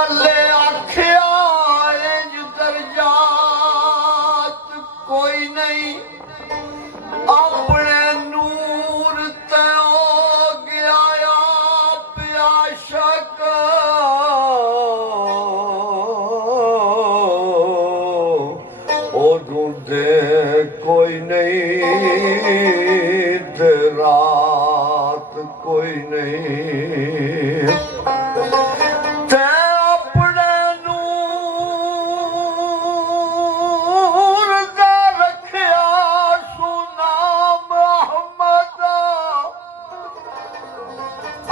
कले आखिया इंज दर्जात कोई नहीं अपने नूर ते हो गया प्याशक ओ दे कोई नहीं रात कोई नहीं ते अपने नूर दा रखिया सुनाम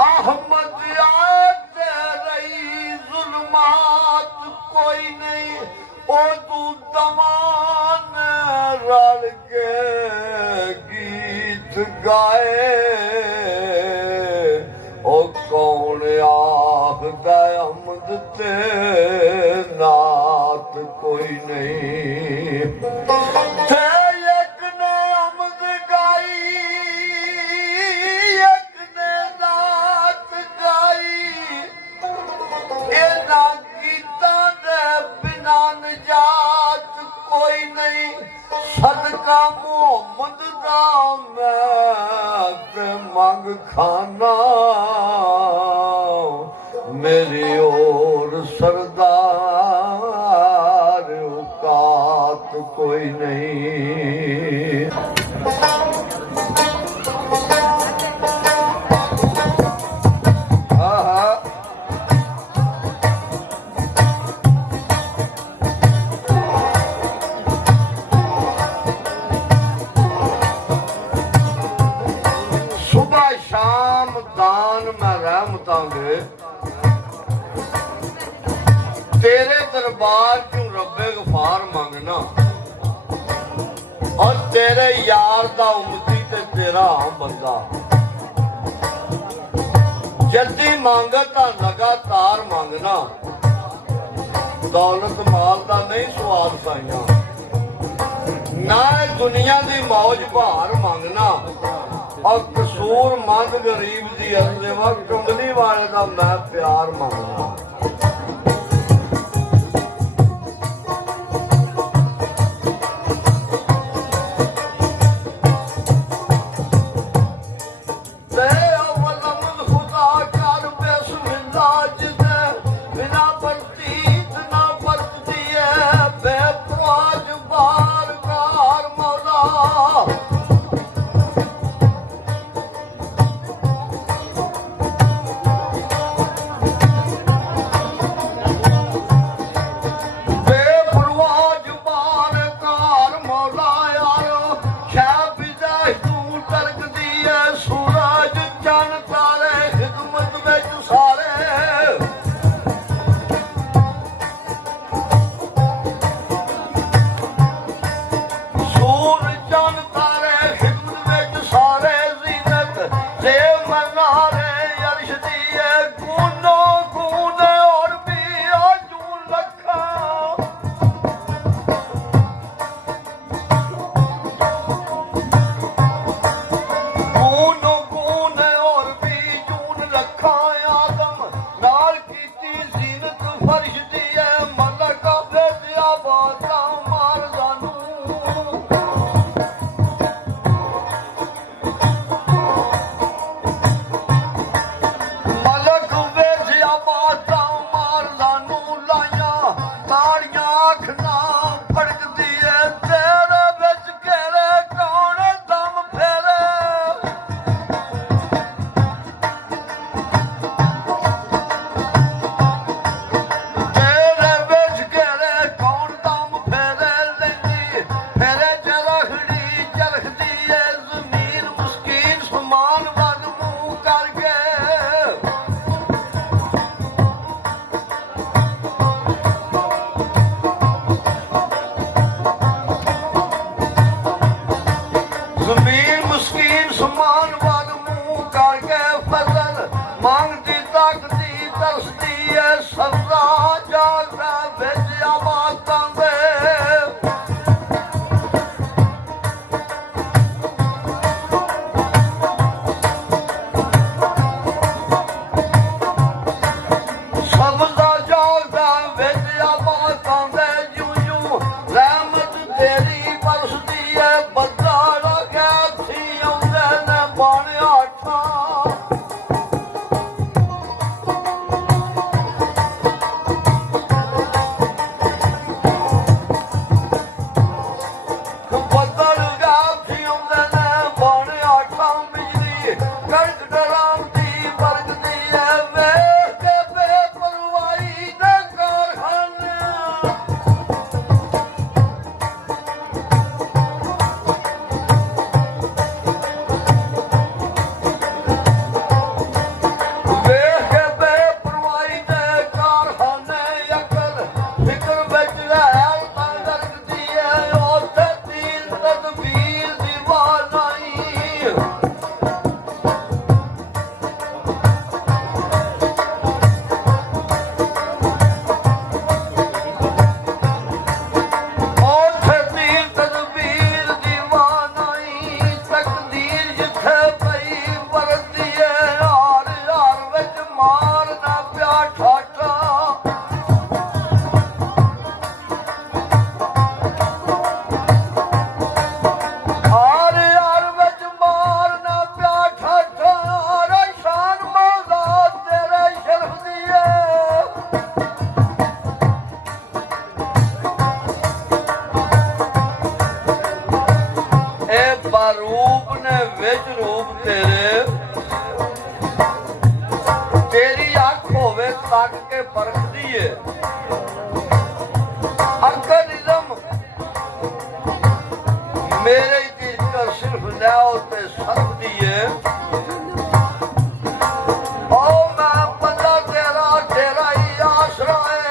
अहमद आए तेरी जुल्मात कोई नहीं ओ तू दमान रल के गीत गाए ओ कौन आखदा अहमद ते नात कोई नहीं ते एक ने अहमद गाई एक ने नात गाई इना गीता दे बिना निजात कोई नहीं सदका मोहम्मद दा मैं ते मंग खाना मेरी और सरदार औकात कोई नहीं सुबह शाम दान में रहमतांगे तेरे दरबार क्यों रब्बे गफार मांगना और तेरे यार दा उम्मती ते तेरा आम बंदा जल्दी मांगता लगातार मांगना दौलत माल दा नहीं स्वाद साइया ना दुनिया दी मौज बहार मांगना और कसूर मंद गरीब दी अर्ज़ कमली वाले दा मैं प्यार मांगना रूप ने विच रूप तेरे तेरी अख होवे तक के परखदी है अकलिज्म मेरे की सिर्फ लियाओ ते सकदी है ओ मैं बंदा तेरा तेरा ही आसरा है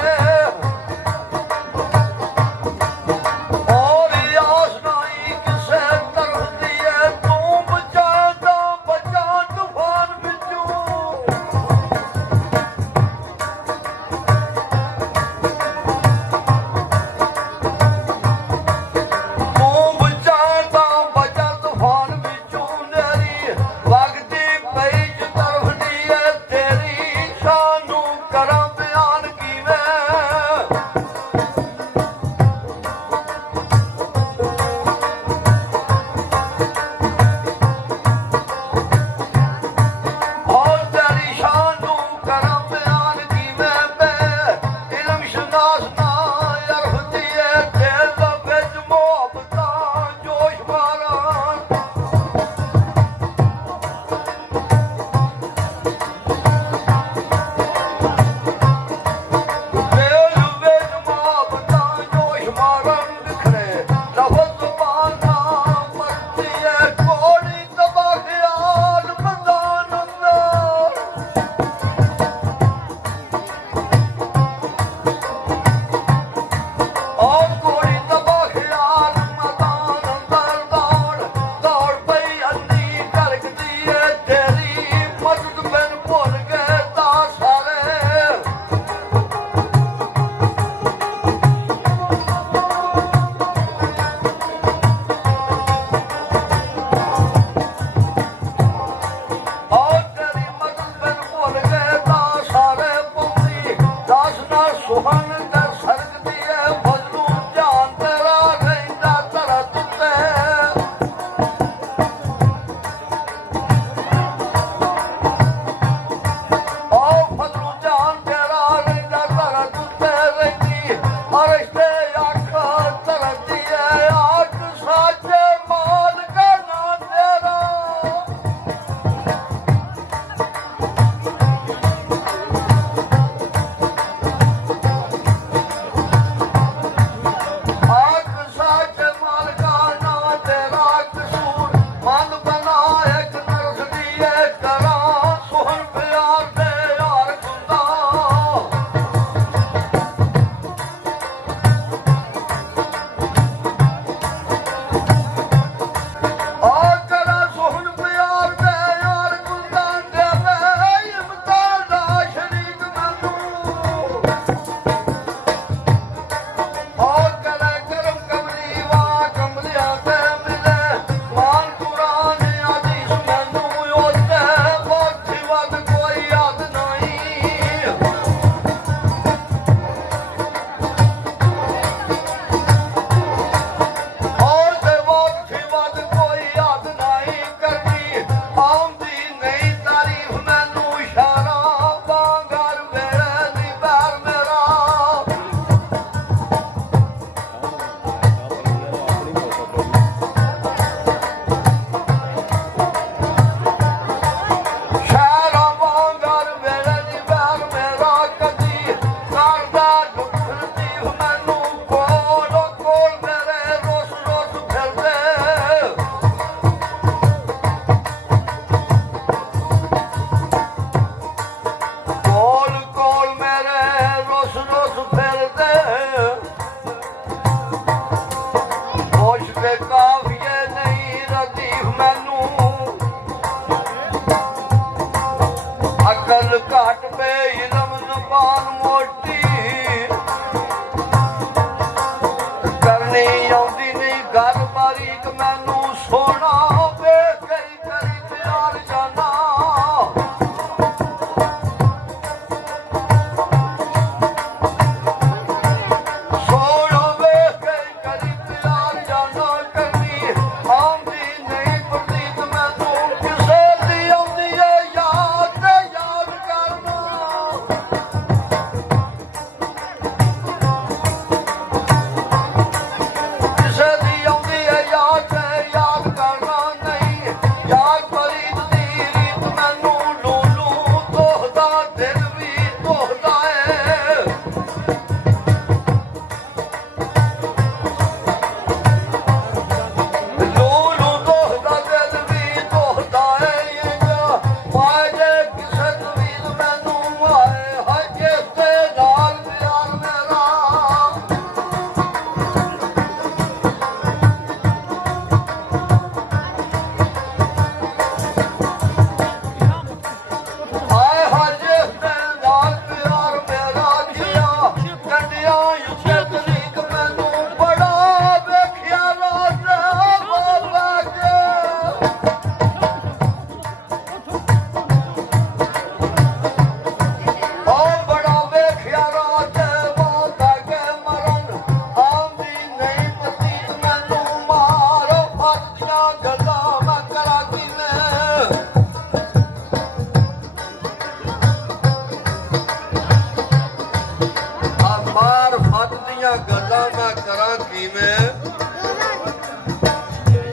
ਦੀਆਂ ਗੱਲਾਂ ਮੈਂ ਕਰਾਂ ਕਿਵੇਂ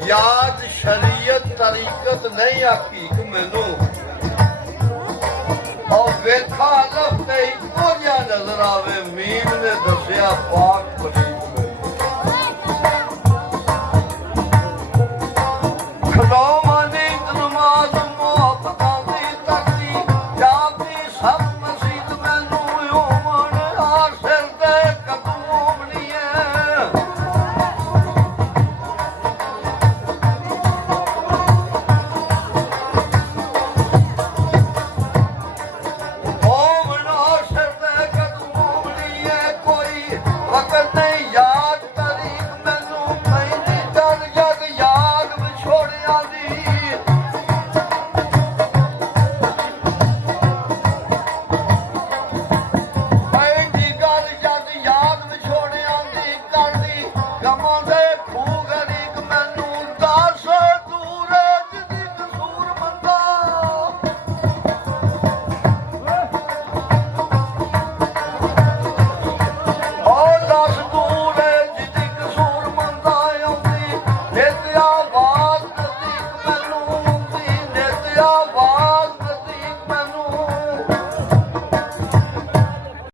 ਯਾਦ ਸ਼ਰੀਅਤ ਤਰੀਕਤ ਨਹੀਂ ਆਖੀ ਕਿ ਮੈਨੂੰ ਔਰ ਵੇਖਾ ਅਲਫ ਤੇ ਇੱਕੋ ਜਿਹਾ ਨਜ਼ਰ ਆਵੇ ਮੀਮ ਨੇ ਦੱਸਿਆ ਪਾਕ ਪਲੀ